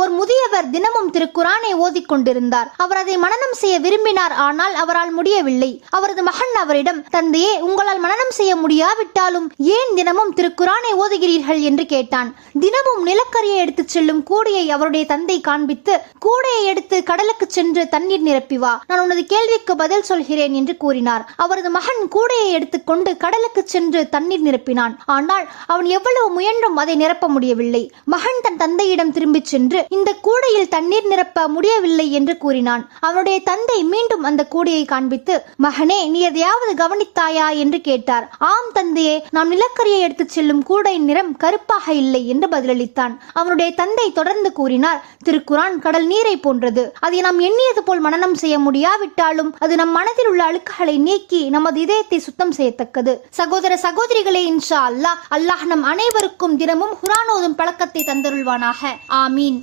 ஒரு முதியவர் தினமும் திருக்குரானை ஓதிக்கொண்டிருந்தார். அவர் அதை மனனம் செய்ய விரும்பினார். ஆனால் அவரால் முடியவில்லை. அவரது மகன் அவரிடம், தந்தையே, உங்களால் மனனம் செய்ய முடியாவிட்டாலும் ஏன் தினமும் திருக்குரானை ஓதுகிறீர்கள் என்று கேட்டான். தினமும் நிலக்கரியை எடுத்துச் செல்லும் கூடையை அவருடைய தந்தை காண்பித்து, கூடையை எடுத்து கடலுக்கு சென்று தண்ணீர் நிரப்பி வா, நான் உனது கேள்விக்கு பதில் சொல்கிறேன் என்று கூறினார். அவரது மகன் கூடையை எடுத்துக்கொண்டு கடலுக்கு சென்று தண்ணீர் நிரப்பினான். ஆனால் அவன் எவ்வளவு முயன்றும் அதை நிரப்ப முடியவில்லை. மகன் தன் தந்தையிடம் திரும்பிச் சென்று இந்த கூடையில் தண்ணீர் நிரப்ப முடியவில்லை என்று கூறினான். அவனுடைய தந்தை மீண்டும் அந்த கூடையை காண்பித்து, மகனே, நீ எதையாவது கவனித்தாயா என்று கேட்டார். ஆம் தந்தையே, நாம் நிலக்கரியை எடுத்துச் செல்லும் கூடையின் நிறம் கருப்பாக இல்லை என்று பதிலளித்தான். அவனுடைய தந்தை தொடர்ந்து கூறினார், திருக்குரான் கடல் நீரை போன்றது. அதை நாம் எண்ணியது போல் மனனம் செய்ய முடியாவிட்டாலும் அது நம் மனதில் உள்ள அழுக்குகளை நீக்கி நமது இதயத்தை சுத்தம் செய்யத்தக்கது. சகோதர சகோதரிகளே, இன்ஷா அல்லாஹ் நம் அனைவருக்கும் தினமும் குர்ஆன் ஓதும் பழக்கத்தை தந்தருள்வானாக. ஆமீன்.